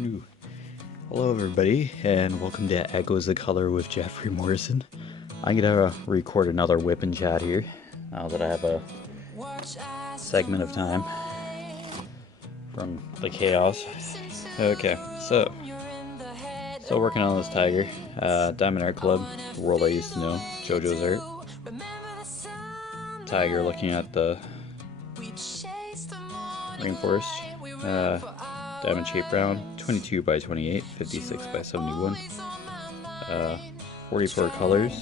Ooh. Hello everybody, and welcome to Echoes of Color with Jeffery Morrison. I'm gonna record another whip and chat here, now that I have a segment of time from the chaos. Okay, so working on this tiger, Diamond Art Club, the world I used to know, Jojoes Art. Tiger looking at the rainforest. Diamond shaped round, 22 by 28, 56 by 71. 44 colors,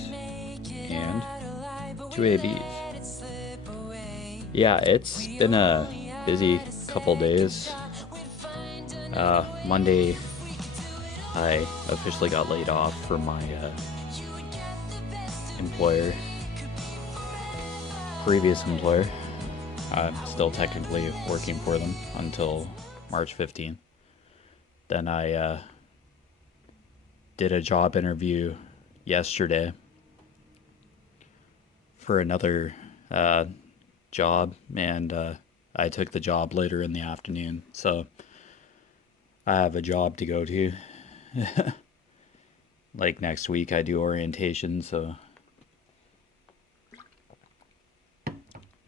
and 2 ABs. Yeah, it's been a busy couple days. Monday, I officially got laid off from my previous employer. I'm still technically working for them until March 15th. Then I did a job interview yesterday for another job, and I took the job later in the afternoon, so I have a job to go to. Like next week I do orientation, so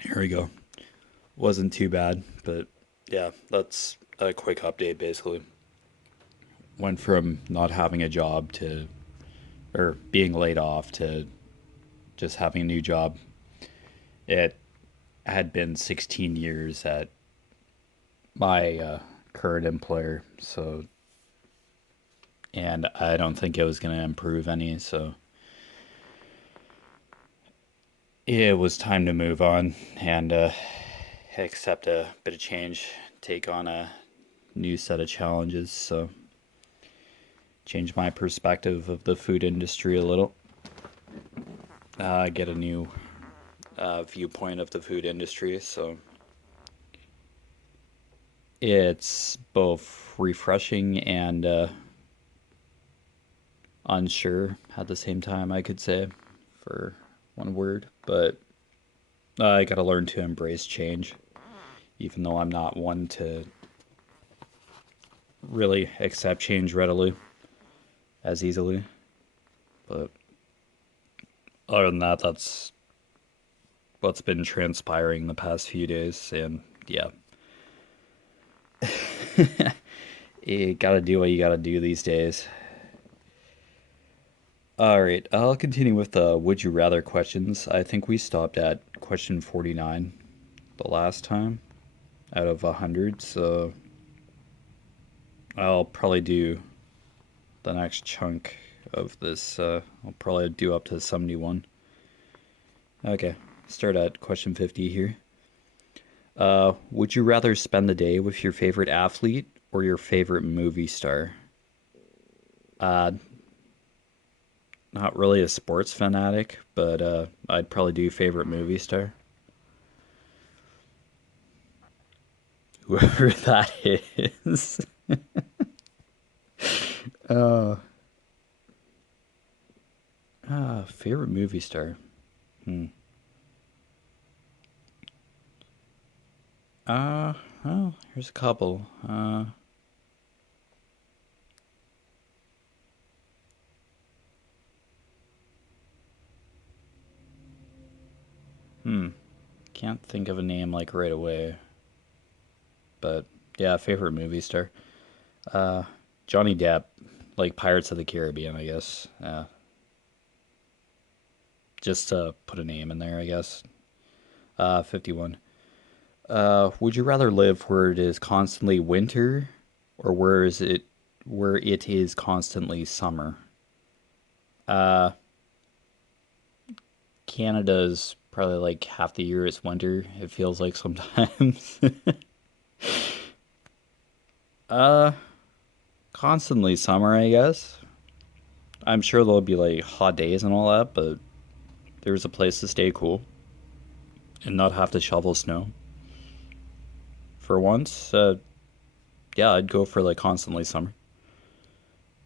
here we go. Wasn't too bad, but yeah, that's a quick update basically. Went from not having a job to, or being laid off, to just having a new job. It had been 16 years at my current employer, so, and I don't think it was going to improve any, so it was time to move on and accept a bit of change, take on a new set of challenges, so change my perspective of the food industry a little, get a new viewpoint of the food industry, so it's both refreshing and unsure at the same time, I could say, for one word, but I gotta learn to embrace change, even though I'm not one to really accept change readily as easily. But other than that, that's what's been transpiring the past few days, and yeah. You gotta do what you gotta do these days. Alright, I'll continue with the would you rather questions. I think we stopped at question 49 the last time out of 100, so I'll probably do the next chunk of this. I'll probably do up to 71. Okay, start at question 50 here. Would you rather spend the day with your favorite athlete or your favorite movie star? Uh, Not really a sports fanatic, but I'd probably do favorite movie star. Whoever that is. uh, Favorite movie star. Hmm. Well, here's a couple. Hmm. Can't think of a name like right away. But yeah, favorite movie star. Uh, Johnny Depp, like Pirates of the Caribbean, I guess. Just to put a name in there, I guess. 51. Would you rather live where it is constantly winter, or where it is constantly summer? Uh, Canada's probably like half the year it's winter. It feels like sometimes. uh, Constantly summer, I guess. I'm sure there'll be like hot days and all that, but there's a place to stay cool and not have to shovel snow. For once, yeah, I'd go for like constantly summer.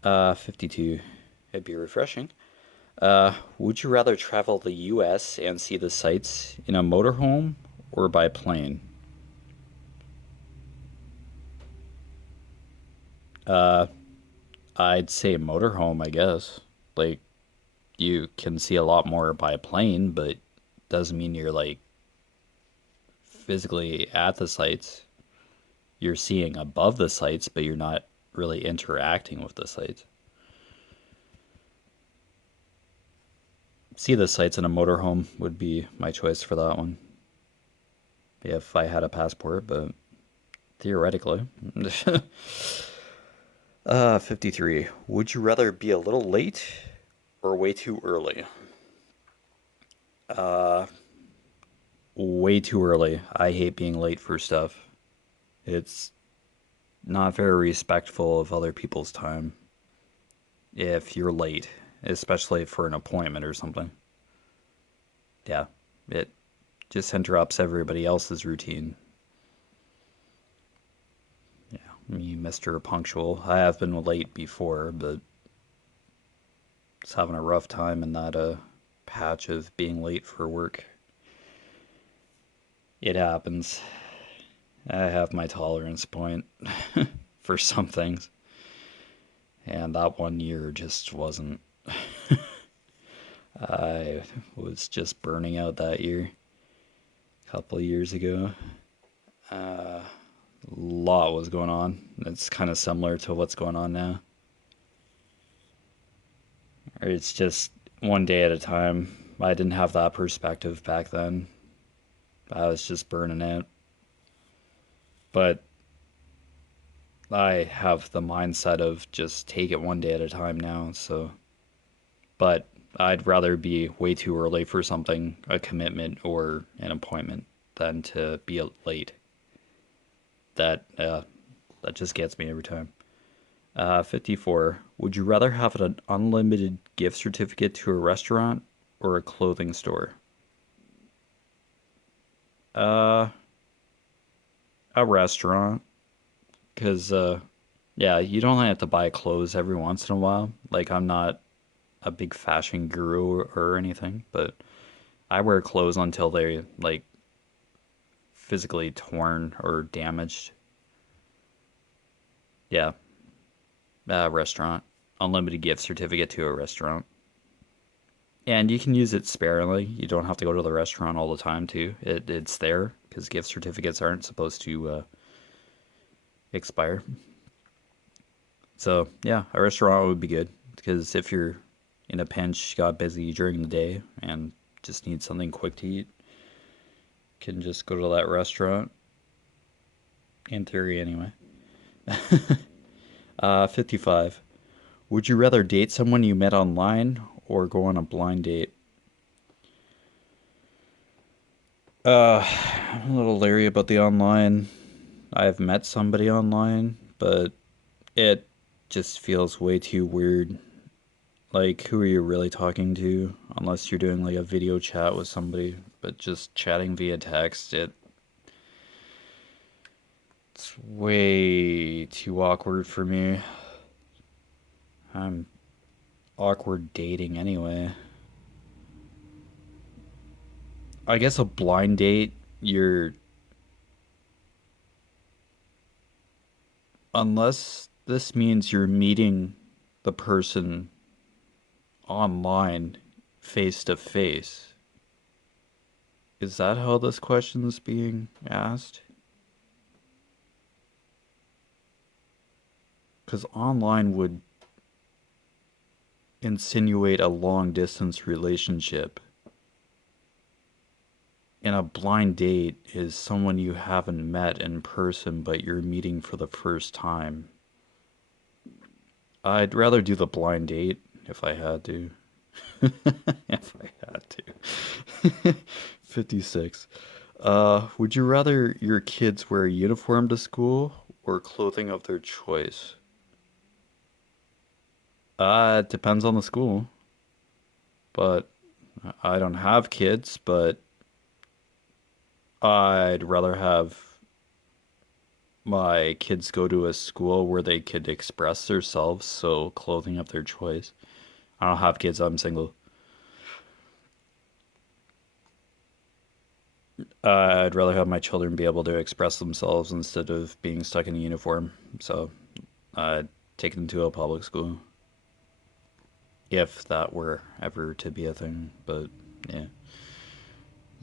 52. It'd be refreshing. Would you rather travel the US and see the sights in a motorhome or by plane? Uh, I'd say motorhome, I guess. Like, you can see a lot more by plane, but doesn't mean you're like physically at the sites. You're seeing above the sites, but you're not really interacting with the sites. See the sights in a motorhome would be my choice for that one if I had a passport, but theoretically. 53. Would you rather be a little late or way too early? Uh, Way too early. I hate being late for stuff. It's not very respectful of other people's time if you're late, especially for an appointment or something. Yeah, it just interrupts everybody else's routine. Yeah, me, Mr. Punctual. I have been late before, but just having a rough time in that patch of being late for work. It happens. I have my tolerance point for some things, and that one year just wasn't. I was just burning out that year, a couple of years ago. A lot was going on. It's kind of similar to what's going on now. It's just one day at a time. I didn't have that perspective back then. I was just burning out. But I have the mindset of just take it one day at a time now. So, but I'd rather be way too early for something, a commitment or an appointment, than to be late. That just gets me every time. 54. Would you rather have an unlimited gift certificate to a restaurant or a clothing store? Uh, a restaurant. Because, yeah, you don't have to buy clothes every once in a while. Like, I'm not a big fashion guru or anything, but I wear clothes until they're, like, physically torn or damaged. Yeah, restaurant. Unlimited gift certificate to a restaurant. And you can use it sparingly. You don't have to go to the restaurant all the time, too. It's there because gift certificates aren't supposed to expire. So, yeah, a restaurant would be good because if you're in a pinch, got busy during the day, and just need something quick to eat, can just go to that restaurant. In theory, anyway. 55. Would you rather date someone you met online or go on a blind date? I'm a little leery about the online. I've met somebody online, but it just feels way too weird. Like, who are you really talking to? Unless you're doing like a video chat with somebody, but just chatting via text, it's way too awkward for me. I'm awkward dating anyway. I guess a blind date, you're. Unless this means you're meeting the person online face to face. Is that how this question is being asked? Because online would insinuate a long distance relationship. And a blind date is someone you haven't met in person, but you're meeting for the first time. I'd rather do the blind date if I had to. If I had to. 56. Would you rather your kids wear a uniform to school or clothing of their choice? It depends on the school, but I don't have kids, but I'd rather have my kids go to a school where they could express themselves, so clothing of their choice. I don't have kids, I'm single. I'd rather have my children be able to express themselves instead of being stuck in a uniform. So I'd taken to a public school, if that were ever to be a thing. But yeah,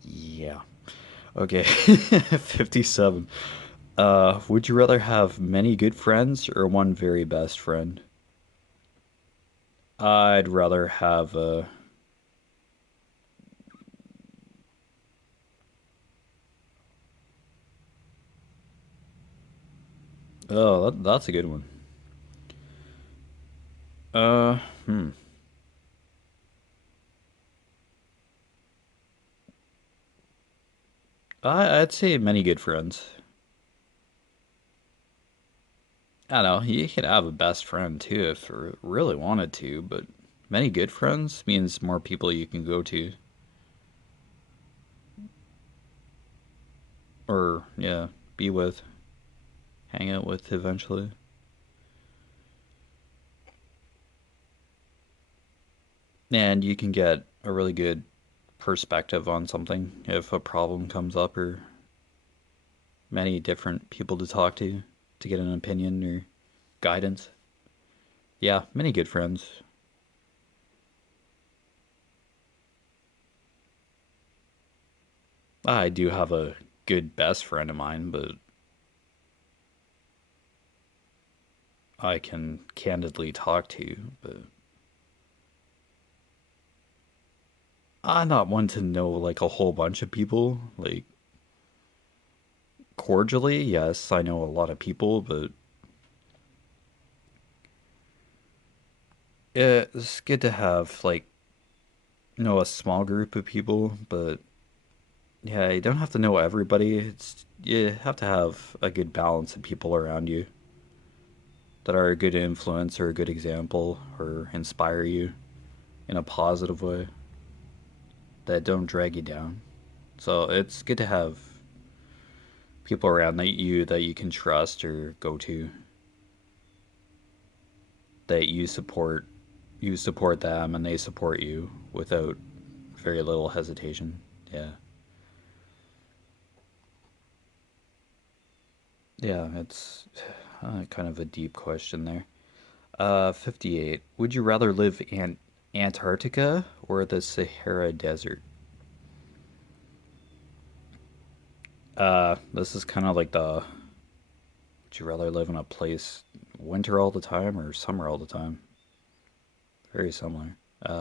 yeah. Okay, 57. Would you rather have many good friends or one very best friend? I'd rather have oh, that's a good one. Uh, hmm. I'd say many good friends. I don't know. You could have a best friend too if you really wanted to, but many good friends means more people you can go to, or yeah, be with, hang out with eventually. And you can get a really good perspective on something if a problem comes up, or many different people to talk to get an opinion or guidance. Yeah, many good friends. I do have a good best friend of mine, but I can candidly talk to. But I'm not one to know like a whole bunch of people. Like cordially, yes, I know a lot of people, but it's good to have like a small group of people. But yeah, you don't have to know everybody. It's you have to have a good balance of people around you that are a good influence or a good example or inspire you in a positive way that don't drag you down. So it's good to have people around that you can trust or go to, that you support them and they support you without very little hesitation. Yeah. Yeah, it's kind of a deep question there. 58. Would you rather live in Antarctica or the Sahara Desert? This is kind of like the would you rather live in a place winter all the time or summer all the time? Very similar.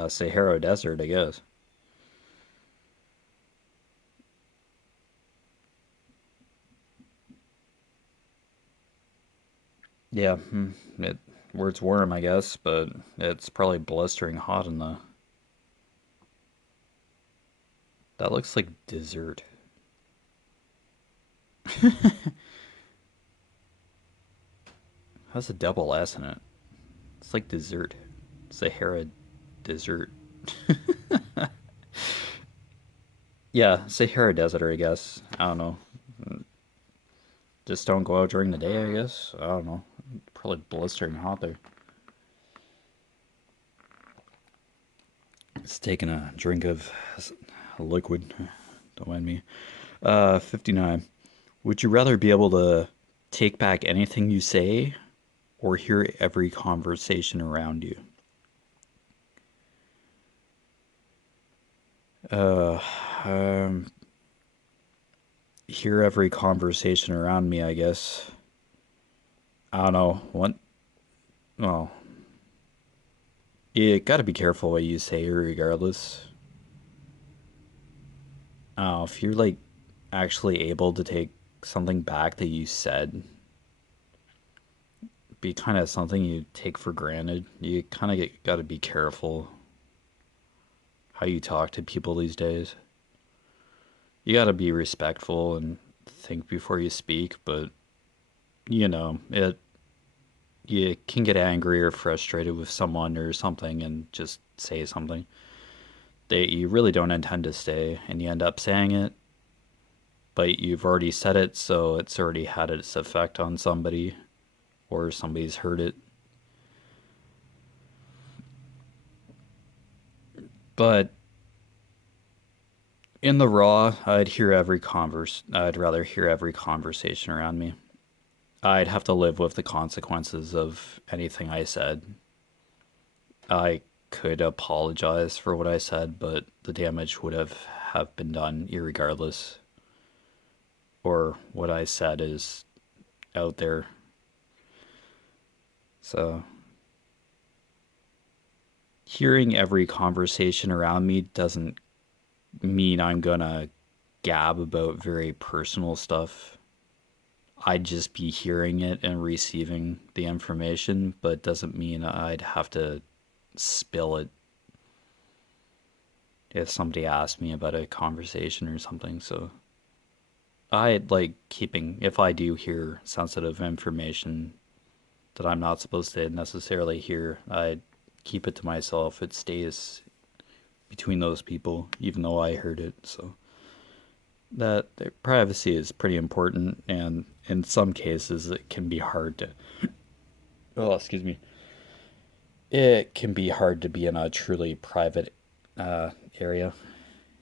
Sahara Desert, I guess. Yeah, it where it's warm, I guess, but it's probably blistering hot in the. That looks like dessert. Has a double S in it. It's like dessert. Sahara dessert. Yeah, Sahara Desert, I guess. I don't know. Just don't go out during the day, I guess. I don't know. Probably blistering hot there. It's taking a drink of a liquid. Don't mind me. 59. Would you rather be able to take back anything you say or hear every conversation around you? Uh, um, hear every conversation around me, I guess. I don't know. What? Well, you gotta be careful what you say, regardless. If you're like actually able to take something back that you said, be kind of something you take for granted. You kind of got to be careful how you talk to people these days. You got to be respectful and think before you speak, but it you can get angry or frustrated with someone or something and just say something that you really don't intend to say and you end up saying it, but you've already said it, so it's already had its effect on somebody or somebody's heard it. But in the raw, I'd rather hear every conversation around me. I'd have to live with the consequences of anything I said. I could apologize for what I said, but the damage would have been done irregardless. Or what I said is out there. So hearing every conversation around me doesn't mean I'm gonna gab about very personal stuff. I'd just be hearing it and receiving the information, but it doesn't mean I'd have to spill it if somebody asked me about a conversation or something. So I like keeping, if I do hear sensitive information that I'm not supposed to necessarily hear, I keep it to myself. It stays between those people, even though I heard it. So that privacy is pretty important, and in some cases, it can be hard to. Oh, excuse me. It can be hard to be in a truly private area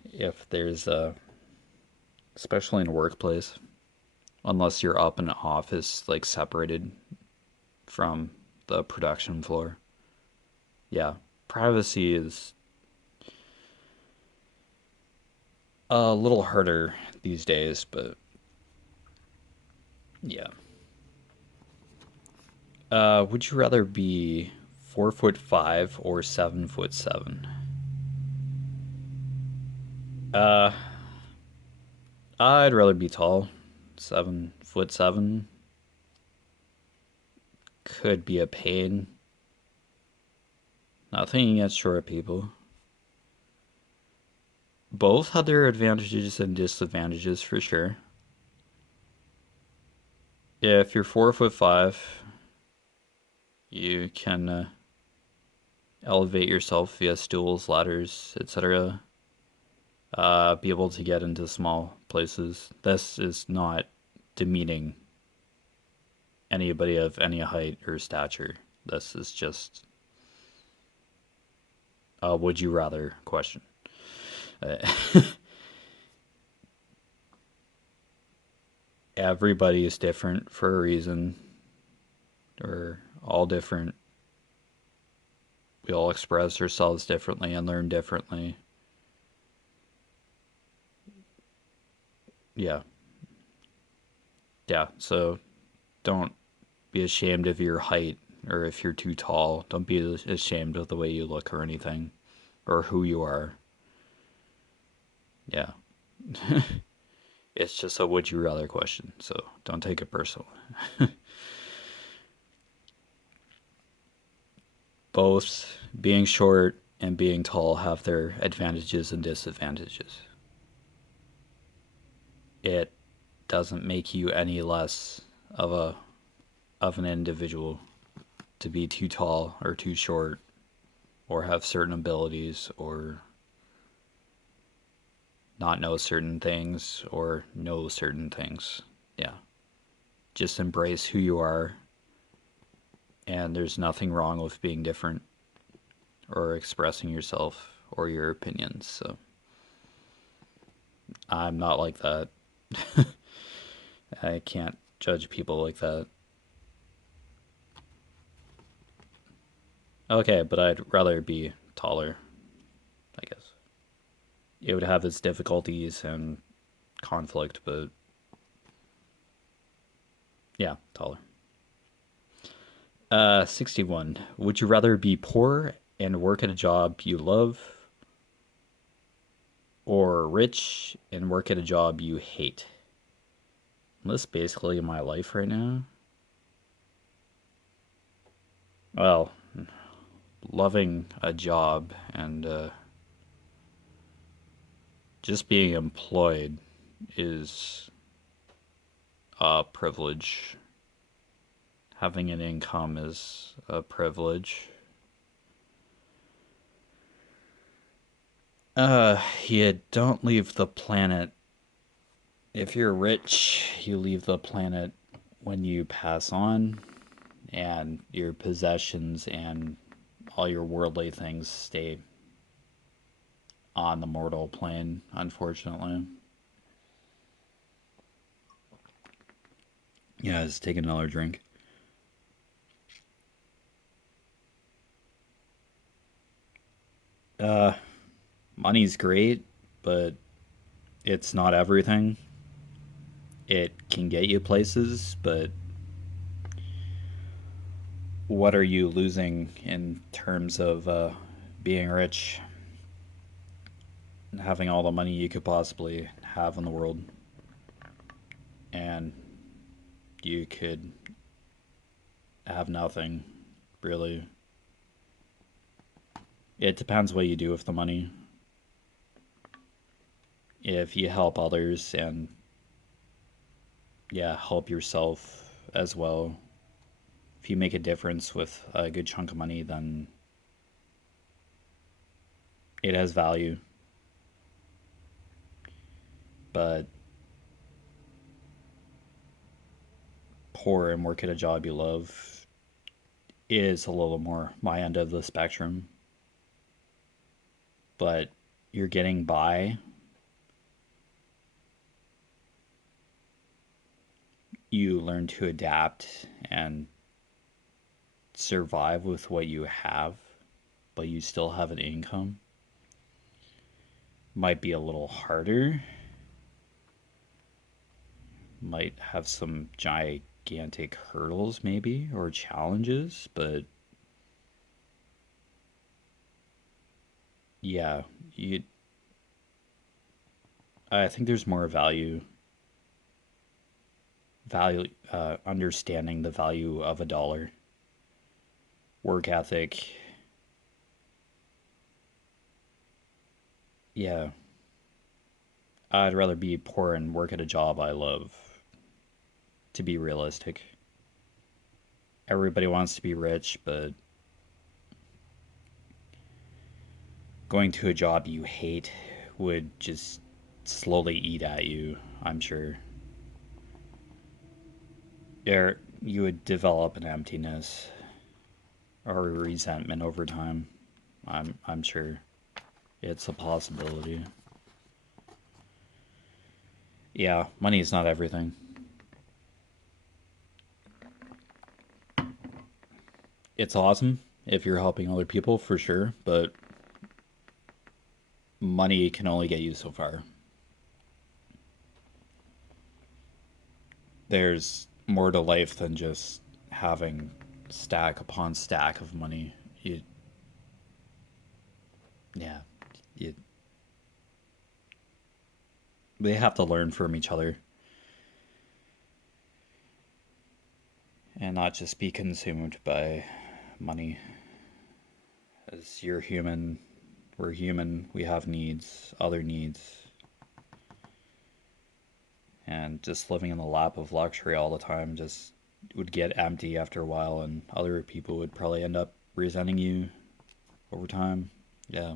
if there's especially in a workplace, unless you're up in an office, like separated from the production floor. Yeah, privacy is a little harder these days, but yeah. Would you rather be 4'5" or 7'7"? Uh, I'd rather be tall. 7'7" could be a pain. Nothing against short people. Both have their advantages and disadvantages for sure. Yeah, if you're 4'5", you can elevate yourself via stools, ladders, etc. Be able to get into small places. This is not demeaning anybody of any height or stature. This is just a would you rather question. Uh, Everybody is different for a reason. We're all different. We all express ourselves differently and learn differently. Yeah. Yeah. So don't be ashamed of your height, or if you're too tall. Don't be ashamed of the way you look or anything, or who you are. Yeah. It's just a would you rather question, so don't take it personal. Both being short and being tall have their advantages and disadvantages. It doesn't make you any less of a of an individual to be too tall or too short, or have certain abilities, or not know certain things, or know certain things. Yeah. Just embrace who you are, and there's nothing wrong with being different or expressing yourself or your opinions. So I'm not like that. I can't judge people like that. Okay, but I'd rather be taller, I guess. It would have its difficulties and conflict, but yeah, taller. 61. Would you rather be poor and work at a job you love, or rich and work at a job you hate? That's basically my life right now. Well, loving a job and just being employed is a privilege. Having an income is a privilege. You don't leave the planet. If you're rich, you leave the planet when you pass on, and your possessions and all your worldly things stay on the mortal plane, unfortunately. Yeah, just take another drink. Uh, Money's great, but it's not everything. It can get you places, but what are you losing in terms of being rich and having all the money you could possibly have in the world? And you could have nothing, really. It depends what you do with the money. If you help others and, yeah, help yourself as well, if you make a difference with a good chunk of money, then it has value. But poor and work at a job you love is a little more my end of the spectrum. But you're getting by. You learn to adapt and survive with what you have, but you still have an income. Might be a little harder, might have some gigantic hurdles, maybe, or challenges, but yeah, you, I think there's more understanding the value of a dollar, work ethic. Yeah, I'd rather be poor and work at a job I love, to be realistic. Everybody wants to be rich, but going to a job you hate would just slowly eat at you, I'm sure. You would develop an emptiness or resentment over time. I'm sure it's a possibility. Yeah, money is not everything. It's awesome if you're helping other people for sure, but money can only get you so far. There's more to life than just having stack upon stack of money. You, yeah, you, they have to learn from each other and not just be consumed by money. As you're human, we're human, we have needs, other needs, and just living in the lap of luxury all the time just would get empty after a while, and other people would probably end up resenting you over time. Yeah.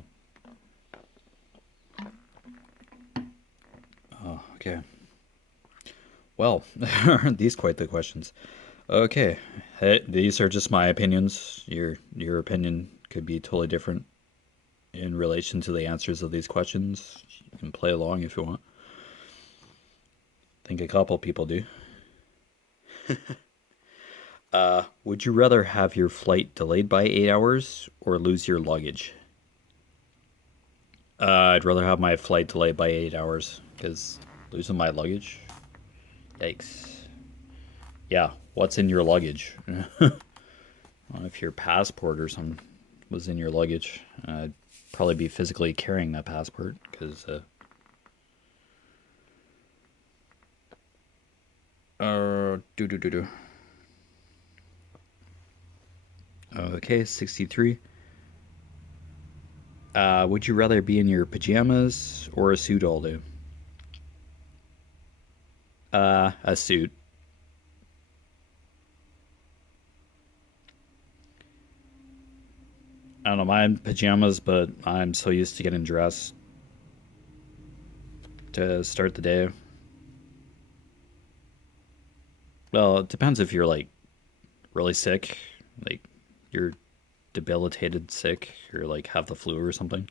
Oh, okay. Well, aren't these quite the questions? Okay. Hey, these are just my opinions. Your opinion could be totally different in relation to the answers of these questions. You can play along if you want. I think a couple people do. Would you rather have your flight delayed by 8 hours or lose your luggage? I'd rather have my flight delayed by 8 hours because losing my luggage, yikes. Yeah, what's in your luggage? If your passport or something was in your luggage, I'd probably be physically carrying that passport because. Do do do do. Okay, 63. Would you rather be in your pajamas or a suit all day? A suit. I don't know, my pajamas, but I'm so used to getting dressed to start the day. Well, it depends if you're like really sick, like you're debilitated sick, or like have the flu or something.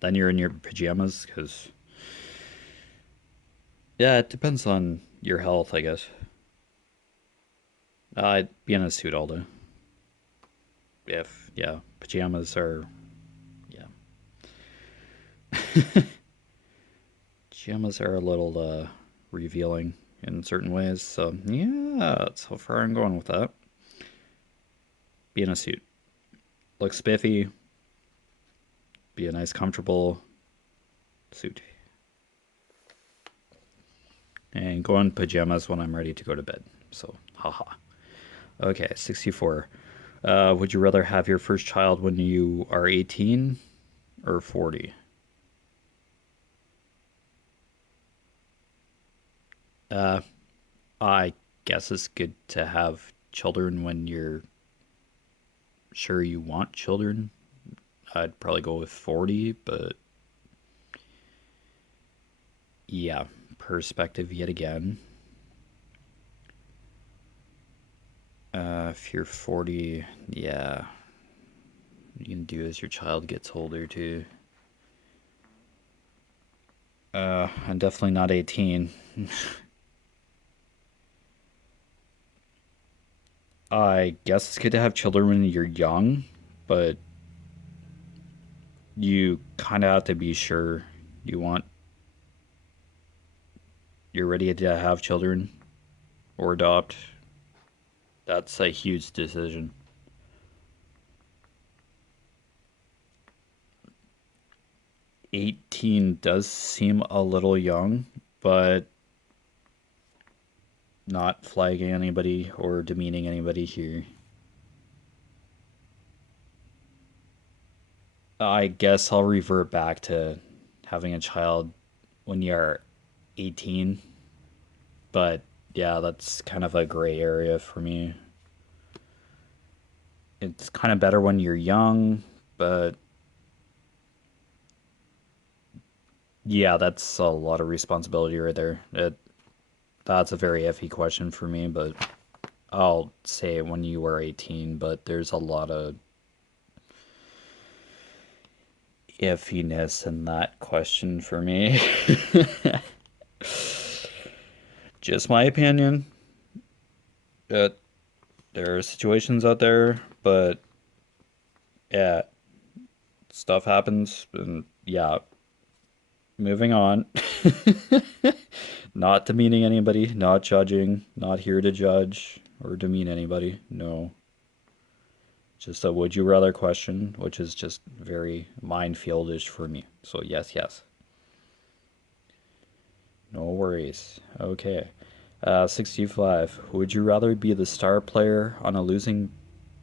Then you're in your pajamas because, yeah, it depends on your health, I guess. I'd be in a suit all day. If, yeah, pajamas are, yeah. Pajamas are a little revealing in certain ways. So, yeah, that's how far I'm going with that. Be in a suit. Look spiffy, be a nice, comfortable suit. And go in pajamas when I'm ready to go to bed. So, haha. Okay, 64. Would you rather have your first child when you are 18 or 40? Uh, I guess it's good to have children when you're sure you want children. I'd probably go with 40, but yeah, perspective yet again. If you're 40, yeah, you can do as your child gets older too. I'm definitely not 18. I guess it's good to have children when you're young, but you kind of have to be sure you want you're ready to have children or adopt. That's a huge decision. 18 does seem a little young, but not flagging anybody or demeaning anybody here. I guess I'll revert back to having a child when you're 18, but yeah, that's kind of a gray area for me. It's kind of better when you're young, but yeah, that's a lot of responsibility right there. That's a very iffy question for me, but I'll say when you were 18, but there's a lot of iffiness in that question for me. Just my opinion. Uh, there are situations out there, but yeah, stuff happens, and yeah, moving on. Not demeaning anybody, not judging, not here to judge or demean anybody. No. Just a would you rather question, which is just very minefieldish for me. So, yes, yes. No worries. Okay. 65. Would you rather be the star player on a losing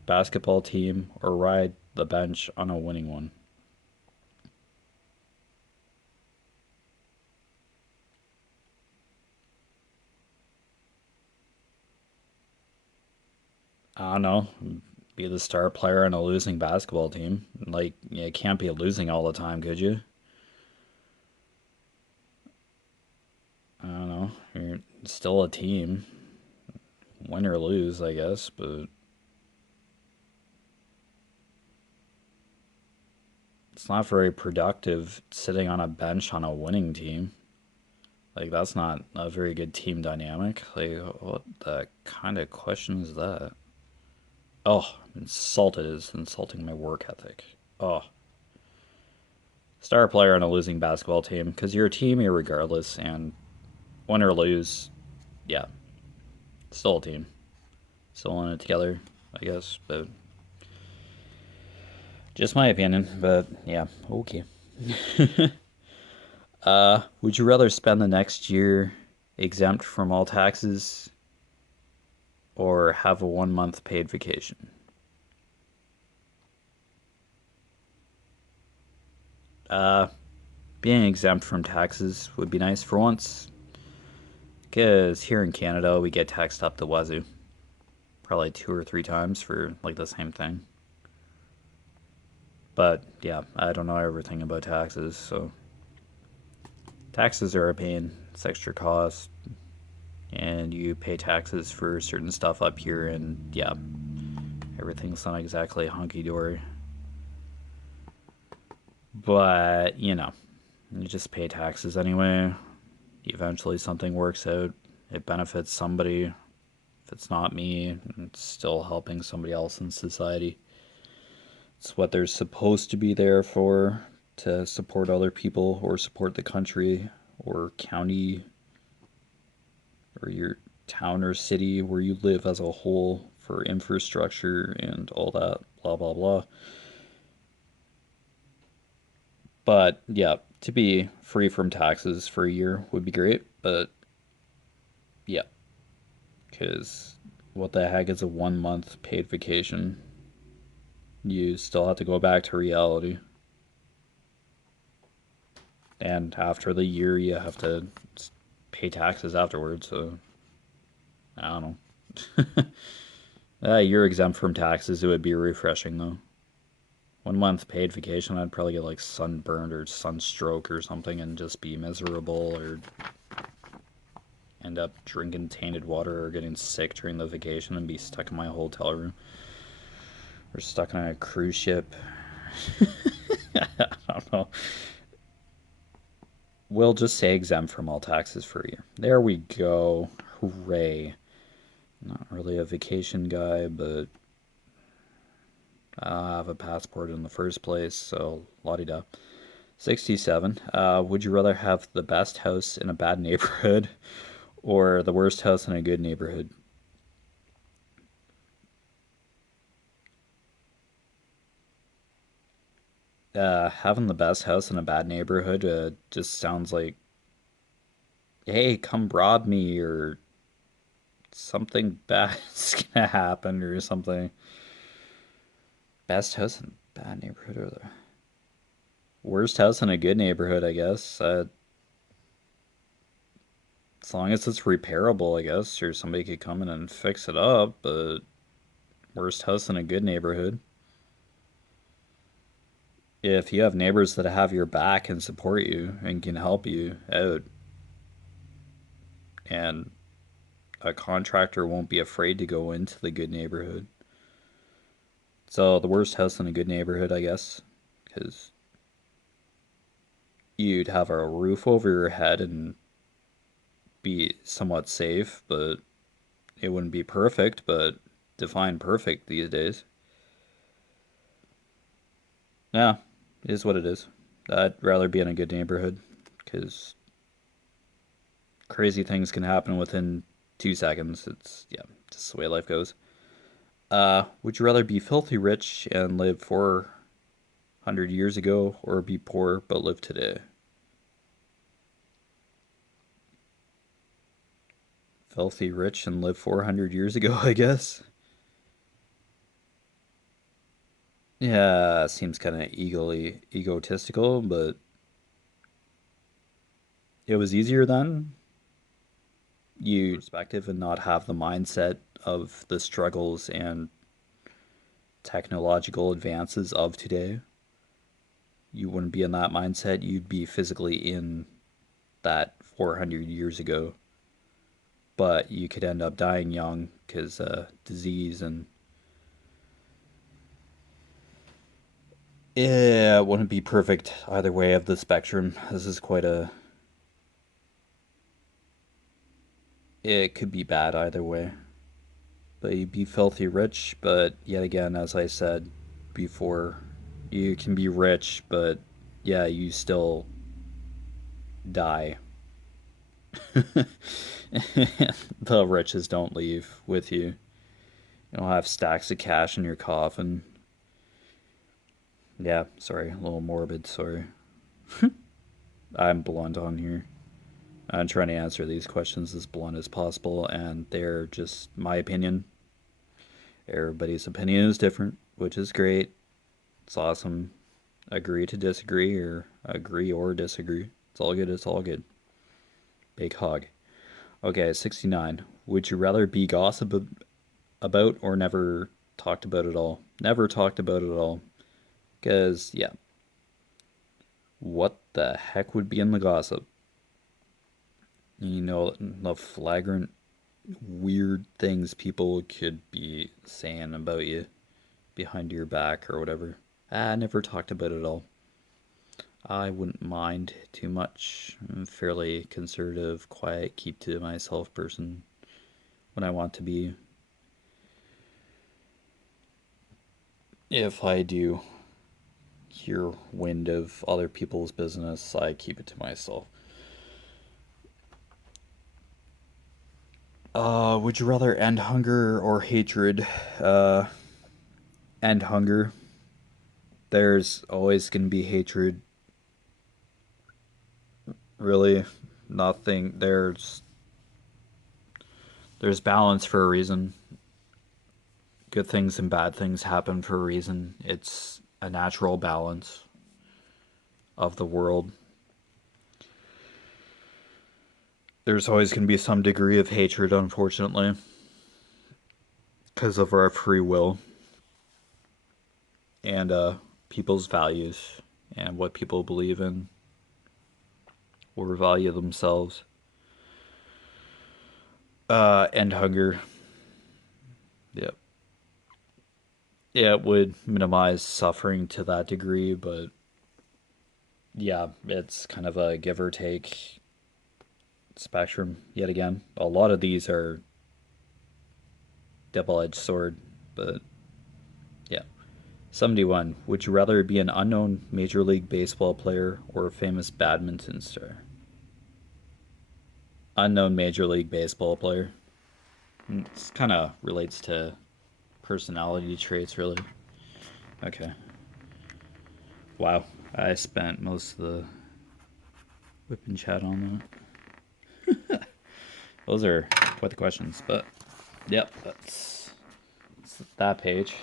basketball team or ride the bench on a winning one? I don't know. Be the star player on a losing basketball team. Like, you can't be losing all the time, could you? I don't know. You're still a team. Win or lose, I guess, but it's not very productive sitting on a bench on a winning team. Like, that's not a very good team dynamic. Like, what the kind of question is that? Oh, insulted is insulting my work ethic. Oh, star player on a losing basketball team because you're a team regardless, and win or lose, yeah, still a team, still in it together, I guess. But just my opinion. But yeah, okay. Would you rather spend the next year exempt from all taxes or have a 1 month paid vacation? Uh, Being exempt from taxes would be nice for once, because here in Canada we get taxed up the wazoo, probably 2 or 3 times for like the same thing. But yeah, I don't know everything about taxes, so taxes are a pain. It's extra cost, and you pay taxes for certain stuff up here, and yeah, everything's not exactly hunky dory. But you just pay taxes anyway. Eventually, something works out. It benefits somebody. If it's not me, it's still helping somebody else in society. It's what they're supposed to be there for, to support other people or support the country or county or your town or city where you live as a whole for infrastructure and all that, blah, blah, blah. But yeah, to be free from taxes for a year would be great. But yeah, because what the heck is a 1 month paid vacation? You still have to go back to reality. And after the year, you have to pay taxes afterwards. So I don't know. You're exempt from taxes. It would be refreshing though. 1 month paid vacation, I'd probably get like sunburned or sunstroke or something and just be miserable or end up drinking tainted water or getting sick during the vacation and be stuck in my hotel room or stuck on a cruise ship. I don't know. We'll just say exempt from all taxes for a year. There we go. Hooray. Not really a vacation guy, but I have a passport in the first place, so la-di-da. 67. Would you rather have the best house in a bad neighborhood or the worst house in a good neighborhood? Having the best house in a bad neighborhood just sounds like, hey, come rob me, or something bad is gonna happen, or something. Best house in a bad neighborhood or the worst house in a good neighborhood, I guess. As long as it's repairable, I guess, or somebody could come in and fix it up, but worst house in a good neighborhood. If you have neighbors that have your back and support you and can help you out, and a contractor won't be afraid to go into the good neighborhood. So the worst house in a good neighborhood, I guess, because you'd have a roof over your head and be somewhat safe, but it wouldn't be perfect, but define perfect these days. Yeah, it is what it is. I'd rather be in a good neighborhood because crazy things can happen within 2 seconds. It's, yeah, just the way life goes. Would you rather be filthy rich and live 400 years ago or be poor but live today? Filthy rich and live 400 years ago, I guess. Yeah, seems kind of egotistical, but it was easier then. You perspective and not have the mindset of the struggles and technological advances of today. You wouldn't be in that mindset. You'd be physically in that 400 years ago, but you could end up dying young because disease and yeah, it wouldn't be perfect either way of the spectrum. This is quite a. It could be bad either way. But you'd be filthy rich, but yet again, as I said before, you can be rich, but yeah, you still die. The riches don't leave with you. You don't have stacks of cash in your coffin. Yeah, sorry, a little morbid, sorry. I'm blunt on here. I'm trying to answer these questions as blunt as possible, and they're just my opinion. Everybody's opinion is different, which is great. It's awesome. Agree to disagree, or agree or disagree. It's all good, it's all good. Big hug. Okay, 69. Would you rather be about or never talked about at all? Never talked about it at all. Because, yeah, what the heck would be in the gossip? You know, the flagrant weird things people could be saying about you behind your back or whatever. I never talked about it all. I wouldn't mind too much. I'm a fairly conservative, quiet, keep to myself person. when I want to be. If I do hear wind of other people's business, I keep it to myself. Would you rather end hunger or hatred? End hunger. There's always going to be hatred. Really, nothing. There's balance for a reason. Good things and bad things happen for a reason. It's a natural balance of the world. There's always going to be some degree of hatred, unfortunately, because of our free will and people's values and what people believe in or value themselves. End hunger. Yep. Yeah, it would minimize suffering to that degree, but yeah, it's kind of a give or take spectrum yet again. A lot of these are double-edged sword, but yeah. 71. Would you rather be an unknown Major League Baseball player or a famous badminton star? Unknown Major League Baseball player. This kind of relates to personality traits, really. Okay. Wow. I spent most of the whip and chat on that. Those are quite the questions, but yep, that's that page.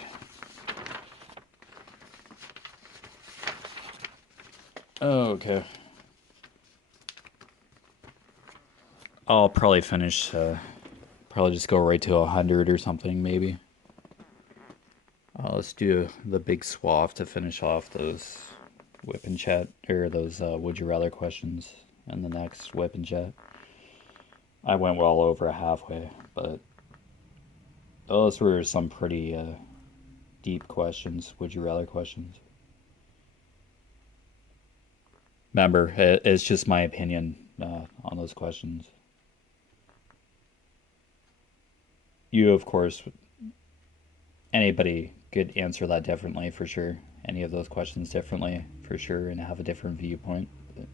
Okay. I'll probably finish, probably just go right to 100 or something, maybe. Let's do the big swath to finish off those whip and chat, or those would you rather questions in the next whip and chat. I went well over halfway, but those were some pretty deep questions, would you rather questions. Remember, it's just my opinion on those questions. You, of course, anybody could answer that differently for sure. Any of those questions differently for sure, and have a different viewpoint. But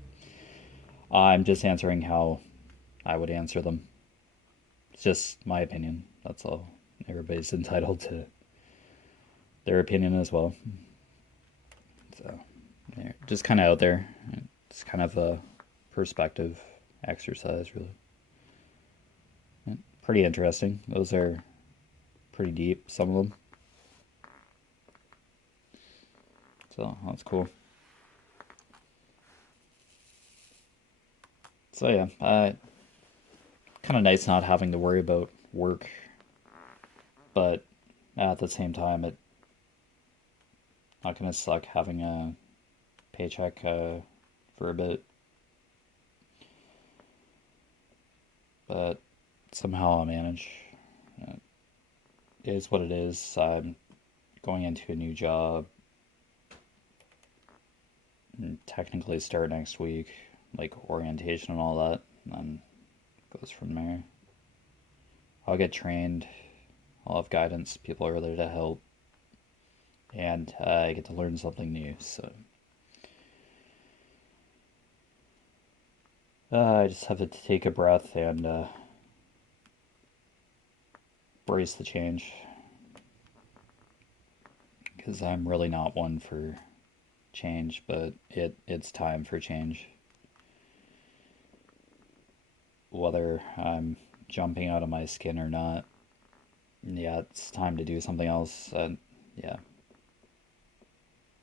I'm just answering how I would answer them. It's just my opinion. That's all. Everybody's entitled to their opinion as well. So, yeah, just kind of out there. It's kind of a perspective exercise, really. Pretty interesting. Those are pretty deep, some of them. So that's cool. So yeah, kind of nice not having to worry about work, but at the same time, it not gonna suck having a paycheck for a bit. But somehow I'll manage. It is what it is. I'm going into a new job. And technically start next week, like orientation and all that, and then goes from there. I'll get trained. I'll have guidance. People are there to help, and I get to learn something new. So I just have to take a breath and brace the change, because I'm really not one for change, but it's time for change. Whether I'm jumping out of my skin or not, yeah, it's time to do something else. Yeah,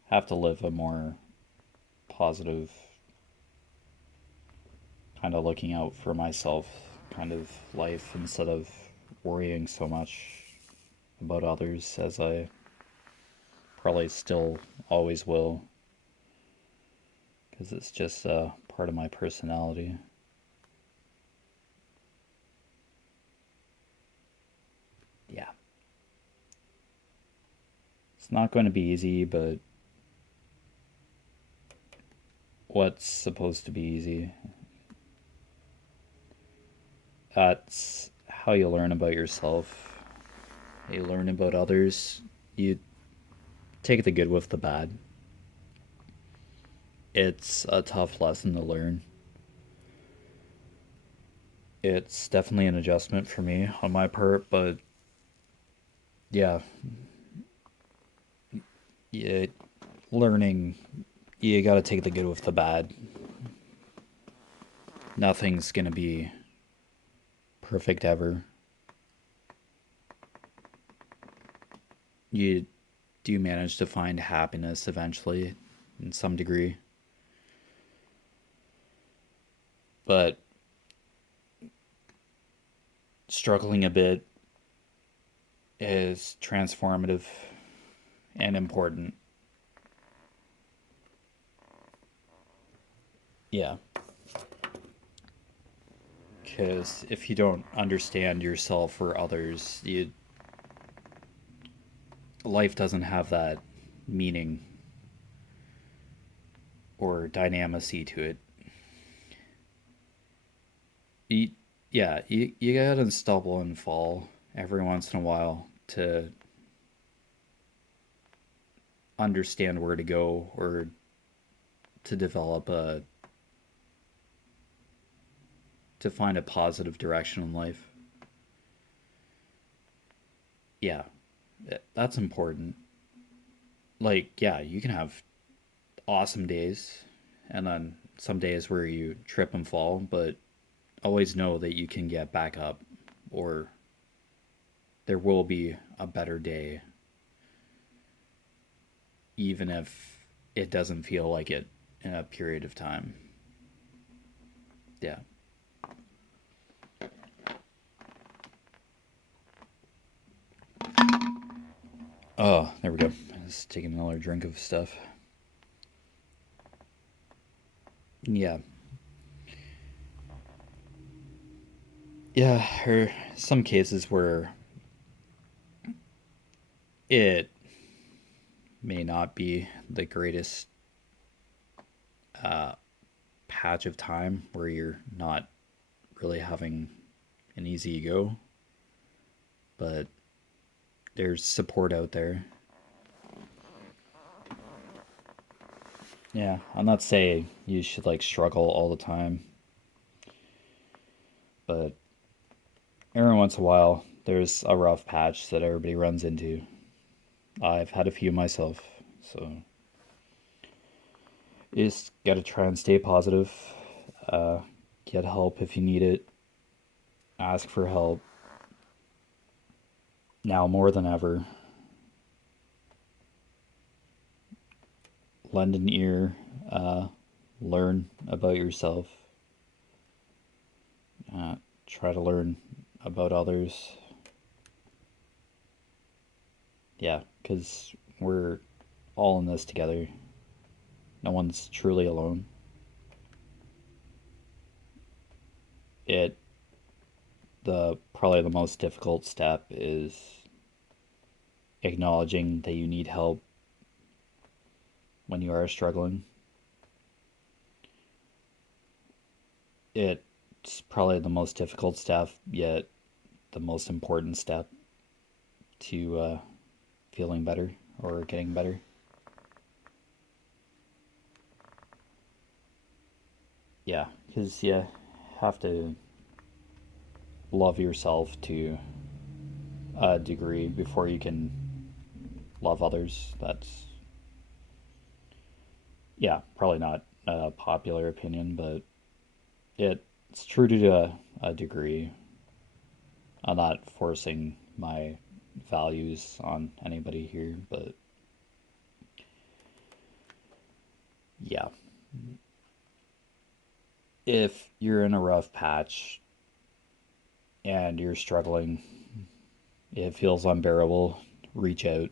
have to live a more positive, kind of looking out for myself kind of life instead of worrying so much about others as I probably still always will, because it's just part of my personality. Yeah. It's not going to be easy, but what's supposed to be easy? That's how you learn about yourself, how you learn about others. You take the good with the bad. It's a tough lesson to learn. It's definitely an adjustment for me on my part, but yeah, yeah, learning, you got to take the good with the bad. Nothing's going to be perfect ever. You do manage to find happiness eventually in some degree, but struggling a bit is transformative and important. Yeah, because if you don't understand yourself or others, you life doesn't have that meaning or dynamicy to it. You, yeah, you gotta stumble and fall every once in a while to understand where to go or to develop a to find a positive direction in life. Yeah, that's important. Like, yeah, you can have awesome days and then some days where you trip and fall, but always know that you can get back up or there will be a better day even if it doesn't feel like it in a period of time. Yeah. Oh, there we go. Just taking another drink of stuff. Yeah. Yeah, or some cases where it may not be the greatest uh, patch of time where you're not really having an easy go, but there's support out there. Yeah, I'm not saying you should like struggle all the time, but every once in a while there's a rough patch that everybody runs into. I've had a few myself, so you just gotta try and stay positive. Uh, get help if you need it. Ask for help now more than ever. Lend an ear. Uh, learn about yourself. Uh, try to learn about others. Yeah, because we're all in this together. No one's truly alone. It the probably the most difficult step is acknowledging that you need help when you are struggling. It's probably the most difficult step, yet the most important step to feeling better or getting better. Yeah, because you have to love yourself to a degree before you can love others. That's, yeah, probably not a popular opinion, but it's true to a degree. I'm not forcing my values on anybody here, but yeah. If you're in a rough patch and you're struggling, it feels unbearable, reach out.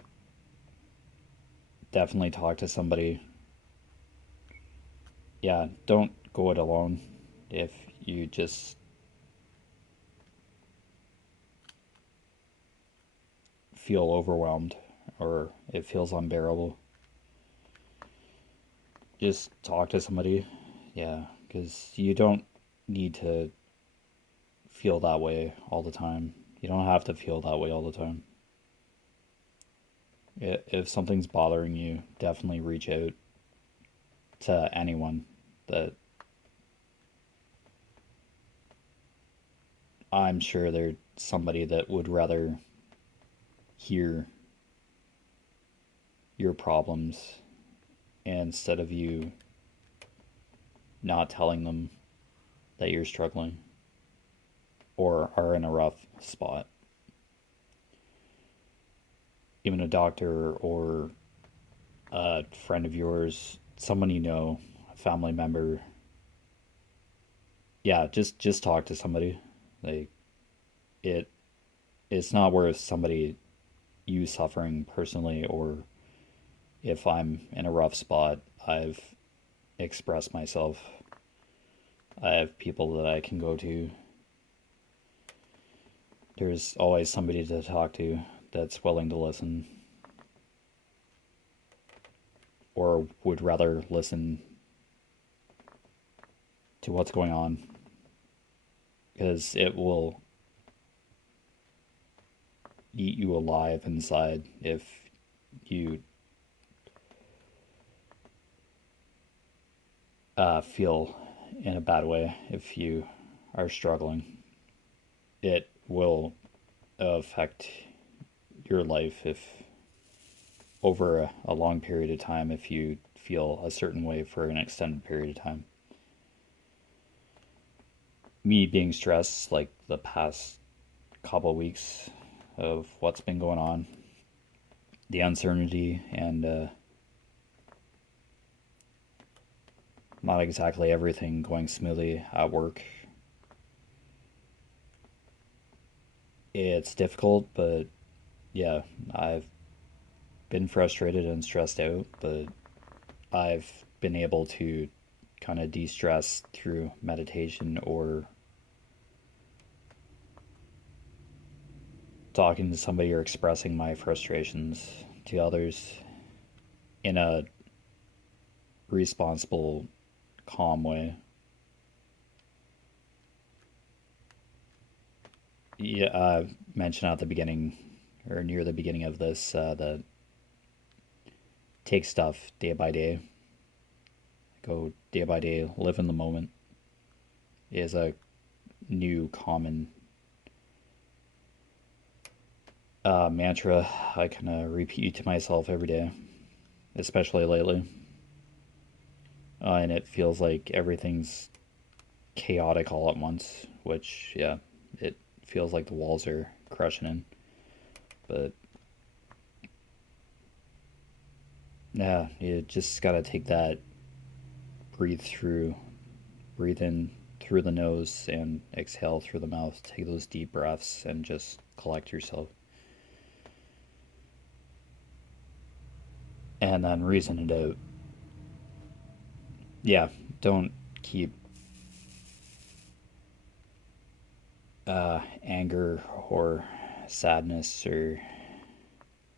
Definitely talk to somebody. Yeah, don't go it alone. If you just feel overwhelmed or it feels unbearable, just talk to somebody. Yeah, because you don't need to feel that way all the time. You don't have to feel that way all the time. If something's bothering you, definitely reach out to anyone that I'm sure there's somebody that would rather hear your problems instead of you not telling them that you're struggling or are in a rough spot. Even a doctor or a friend of yours, someone you know, a family member. Yeah, just talk to somebody. Like it it's not worth somebody you suffering personally, or if I'm in a rough spot, I've expressed myself. I have people that I can go to. There's always somebody to talk to that's willing to listen or would rather listen to what's going on, because it will eat you alive inside if you feel in a bad way. If you are struggling, it will affect your life if over a long period of time, if you feel a certain way for an extended period of time. Me being stressed like the past couple weeks of what's been going on, the uncertainty, and not exactly everything going smoothly at work. It's difficult, but yeah, I've been frustrated and stressed out, but I've been able to kind of de stress through meditation or talking to somebody or expressing my frustrations to others in a responsible, calm way. Yeah, I mentioned at the beginning or near the beginning of this that take stuff day by day, go day by day, live in the moment is a new common mantra I kind of repeat to myself every day, especially lately. And it feels like everything's chaotic all at once, which, yeah, it feels like the walls are crushing in. But yeah, you just gotta take that, breathe through, breathe in through the nose and exhale through the mouth. Take those deep breaths and just collect yourself. And then reason it out. Yeah, don't keep anger or sadness or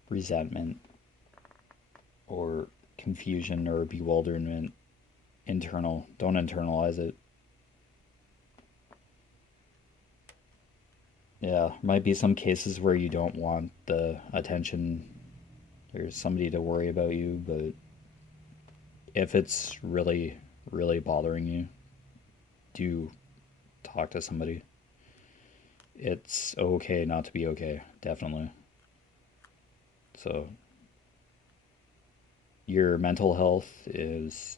resentment or confusion or bewilderment internal. Don't internalize it. Yeah, might be some cases where you don't want the attention. There's somebody to worry about you, but if it's really, really bothering you, do talk to somebody. It's okay not to be okay, definitely. So, your mental health is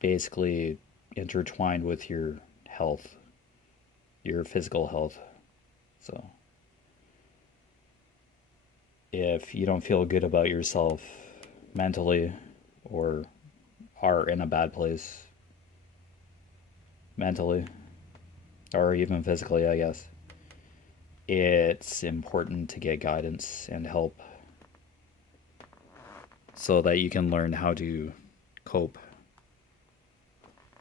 basically intertwined with your health, your physical health. So, if you don't feel good about yourself mentally or are in a bad place mentally or even physically, I guess, it's important to get guidance and help so that you can learn how to cope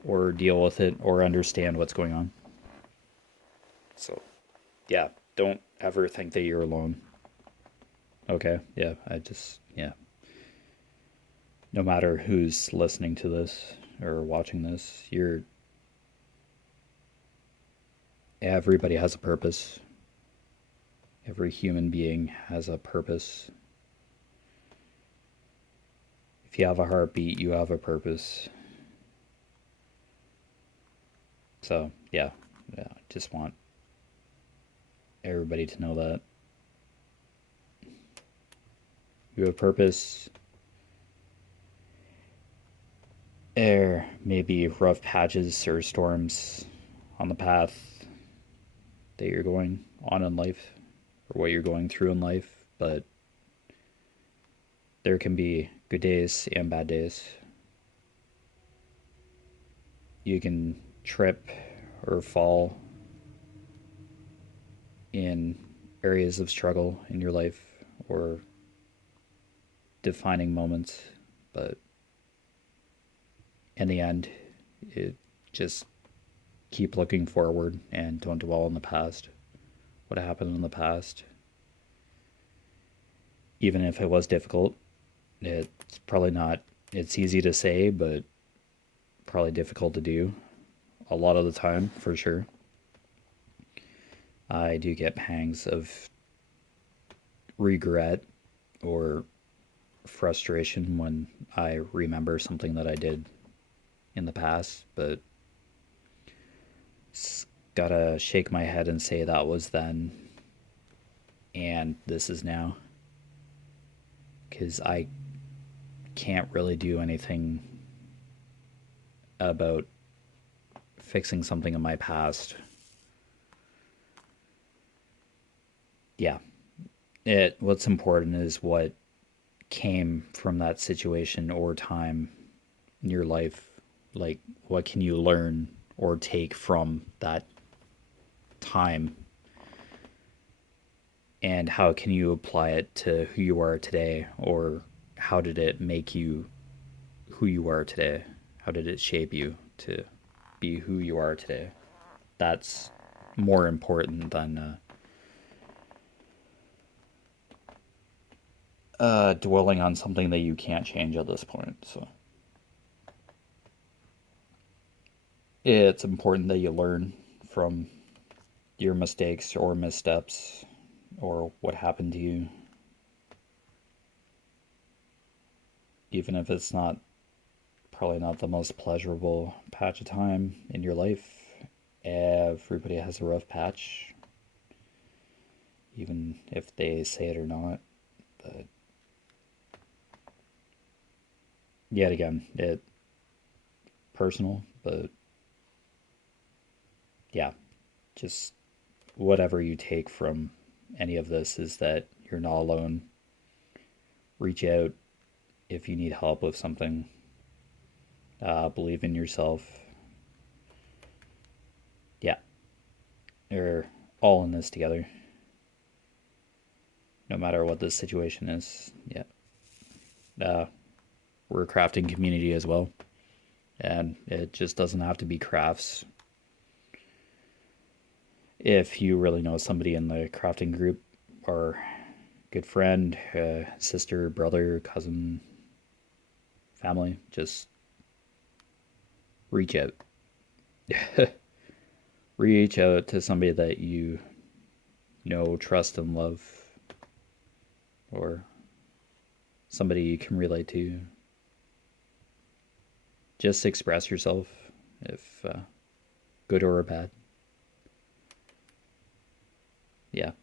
or deal with it or understand what's going on. So, yeah, don't ever think that you're alone. Okay, yeah, yeah. No matter who's listening to this or watching this, Everybody has a purpose. Every human being has a purpose. If you have a heartbeat, you have a purpose. So, yeah, I just want everybody to know that you have a purpose. There may be rough patches or storms on the path that you're going on in life or what you're going through in life, but there can be good days and bad days. You can trip or fall in areas of struggle in your life or defining moments, but in the end, it just keep looking forward and don't dwell on the past. What happened in the past, even if it was difficult, it's probably not, it's easy to say, but probably difficult to do a lot of the time, for sure. I do get pangs of regret or frustration when I remember something that I did in the past, but gotta shake my head and say that was then and this is now, because I can't really do anything about fixing something in my past. Yeah, what's important is what came from that situation or time in your life. Like, what can you learn or take from that time, and how can you apply it to who you are today, or how did it make you who you are today? How did it shape you to be who you are today? That's more important than dwelling on something that you can't change at this point. So it's important that you learn from your mistakes or missteps or what happened to you, even if it's not probably not the most pleasurable patch of time in your life. Everybody has a rough patch, even if they say it or not. But yet again, it personal, but yeah, just whatever you take from any of this is that you're not alone. Reach out if you need help with something. Believe in yourself. Yeah, we're all in this together, no matter what the situation is. Yeah, we're a crafting community as well, and it just doesn't have to be crafts. If you really know somebody in the crafting group, or good friend, sister, brother, cousin, family, just reach out. Reach out to somebody that you know, trust, and love, or somebody you can relate to. Just express yourself, if good or bad. Yeah.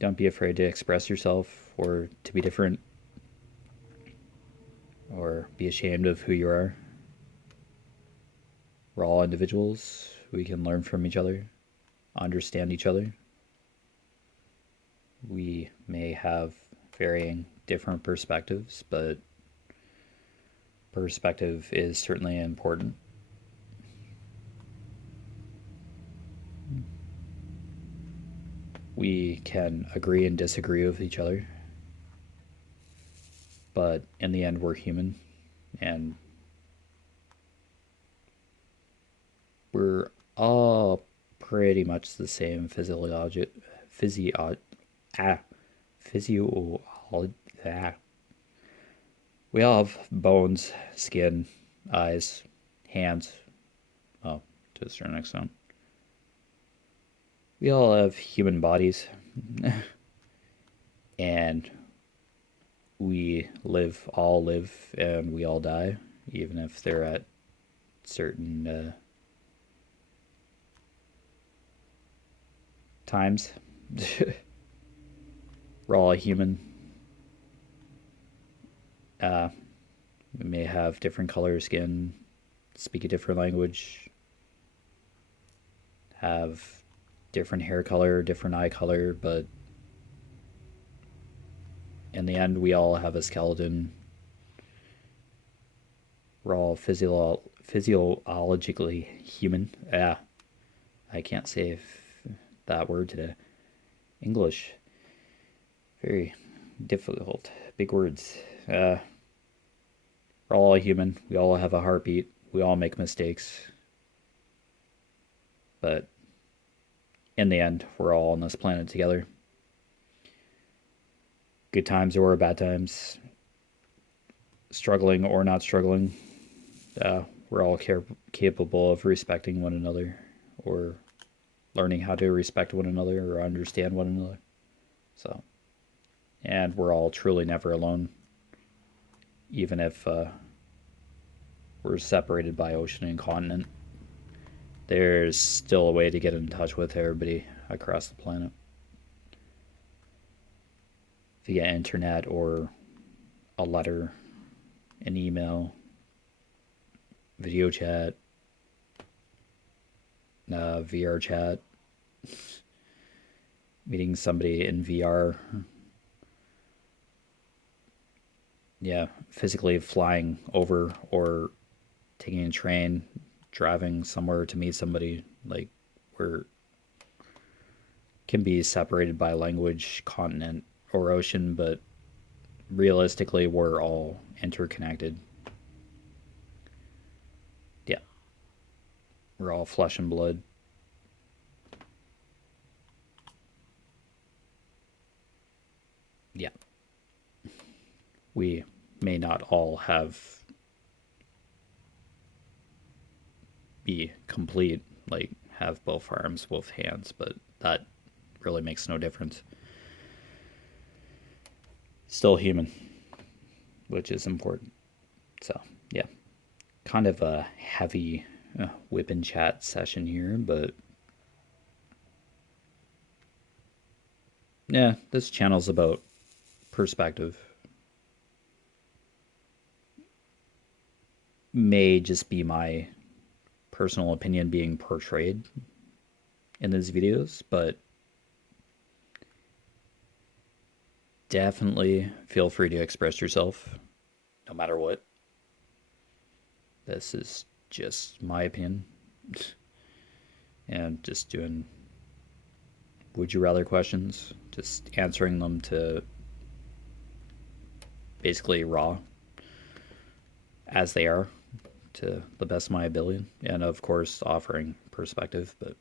Don't be afraid to express yourself or to be different or be ashamed of who you are. We're all individuals. We can learn from each other, understand each other. We may have varying different perspectives, but perspective is certainly important. We can agree and disagree with each other, but in the end, we're human, and we're all pretty much the same ah, physio, ah. We all have bones, skin, eyes, hands, well, to a certain extent. We all have human bodies, and all live, and we all die, even if they're at certain times. We're all human. Uh, we may have different color skin, speak a different language, have different hair color, different eye color, but in the end, we all have a skeleton. We're all physiologically human. Yeah, I can't say that word today. English, very difficult. Big words. We're all human. We all have a heartbeat. We all make mistakes. But in the end, we're all on this planet together. Good times or bad times, struggling or not struggling, we're all capable of respecting one another, or learning how to respect one another or understand one another. So, and we're all truly never alone, even if we're separated by ocean and continent. There's still a way to get in touch with everybody across the planet via internet or a letter, an email, video chat, VR chat, meeting somebody in VR. Yeah, physically flying over or taking a train, driving somewhere to meet somebody. Like, we're can be separated by language, continent, or ocean, but realistically, we're all interconnected. Yeah, we're all flesh and blood. Yeah, we may not all be complete, like have both arms, both hands, but that really makes no difference. Still human, which is important. So, yeah, kind of a heavy whip and chat session here, but yeah, this channel's about perspective. May just be my personal opinion being portrayed in these videos, but definitely feel free to express yourself no matter what. This is just my opinion, and just doing would you rather questions, just answering them to basically raw as they are to the best of my ability, and of course offering perspective. But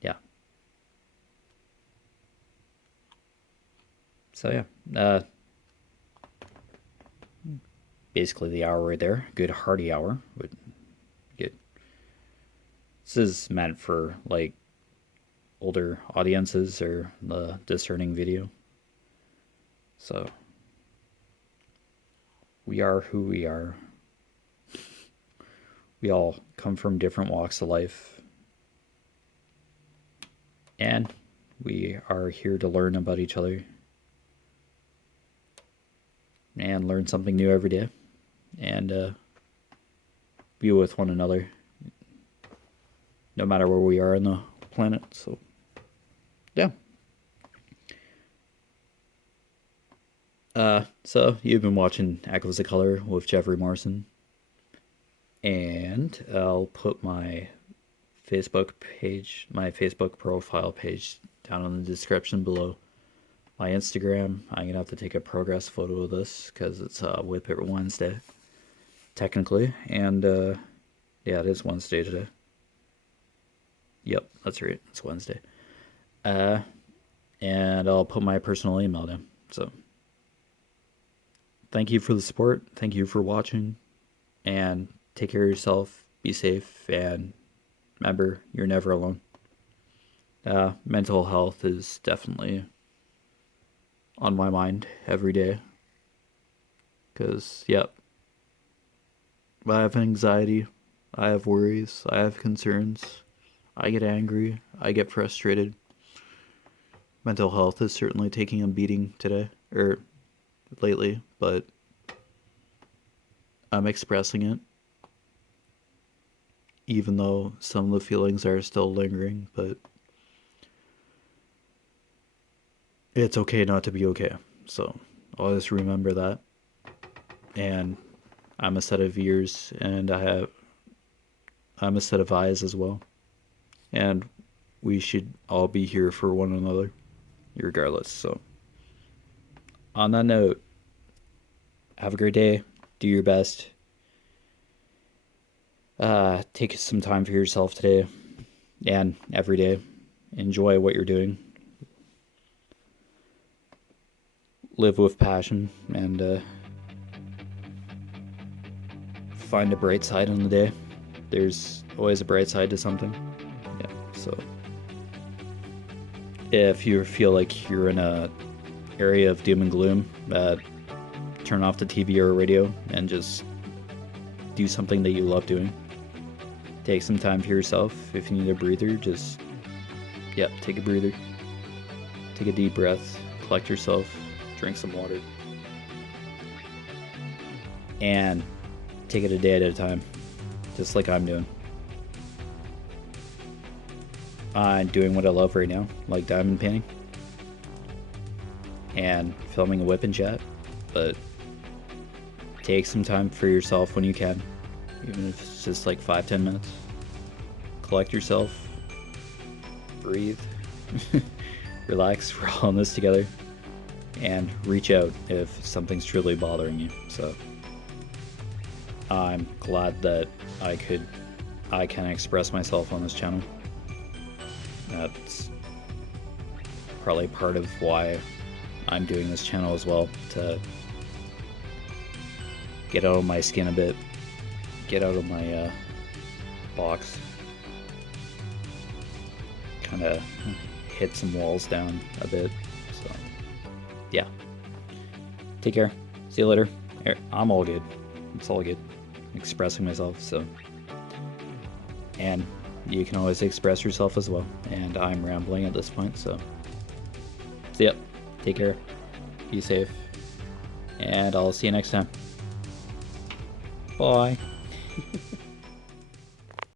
yeah, so yeah, basically the hour right there, good hearty hour would get. This is meant for like older audiences or the discerning video. So we are who we are. We all come from different walks of life, and we are here to learn about each other and learn something new every day, and be with one another no matter where we are on the planet. So yeah, so you've been watching Echoes of Color with Jeffery Morrison, and I'll put my Facebook profile page down in the description below. My Instagram, I'm gonna have to take a progress photo of this because it's WIP Wednesday, technically, and yeah, it is Wednesday today. Yep, that's right, it's Wednesday. Uh, and I'll put my personal email down. So, thank you for the support. Thank you for watching, and take care of yourself. Be safe, and remember, you're never alone. Mental health is definitely on my mind every day. Because, yep, I have anxiety, I have worries, I have concerns, I get angry, I get frustrated. Mental health is certainly taking a beating today, or lately, but I'm expressing it, even though some of the feelings are still lingering, but it's okay not to be okay. So I'll just remember that. And I'm a set of ears, and I'm a set of eyes as well. And we should all be here for one another, regardless. So on that note, have a great day. Do your best. Take some time for yourself today and every day. Enjoy what you're doing. Live with passion and find a bright side on the day. There's always a bright side to something. Yeah, so if you feel like you're in a area of doom and gloom, turn off the TV or radio and just do something that you love doing. Take some time for yourself. If you need a breather, just, yep, take a breather. Take a deep breath, collect yourself, drink some water, and take it a day at a time, just like I'm doing. I'm doing what I love right now, like diamond painting and filming a WIP and chat, but take some time for yourself when you can, even if it's just like 5-10 minutes. Collect yourself, breathe, relax, we're all in this together, and reach out if something's truly bothering you. So I'm glad that I can express myself on this channel. That's probably part of why I'm doing this channel as well, to get out of my skin a bit, get out of my box, kind of hit some walls down a bit. So yeah, take care, see you later. I'm all good, it's all good, expressing myself. So, and you can always express yourself as well, and I'm rambling at this point. So see ya, take care, be safe, and I'll see you next time. Bye.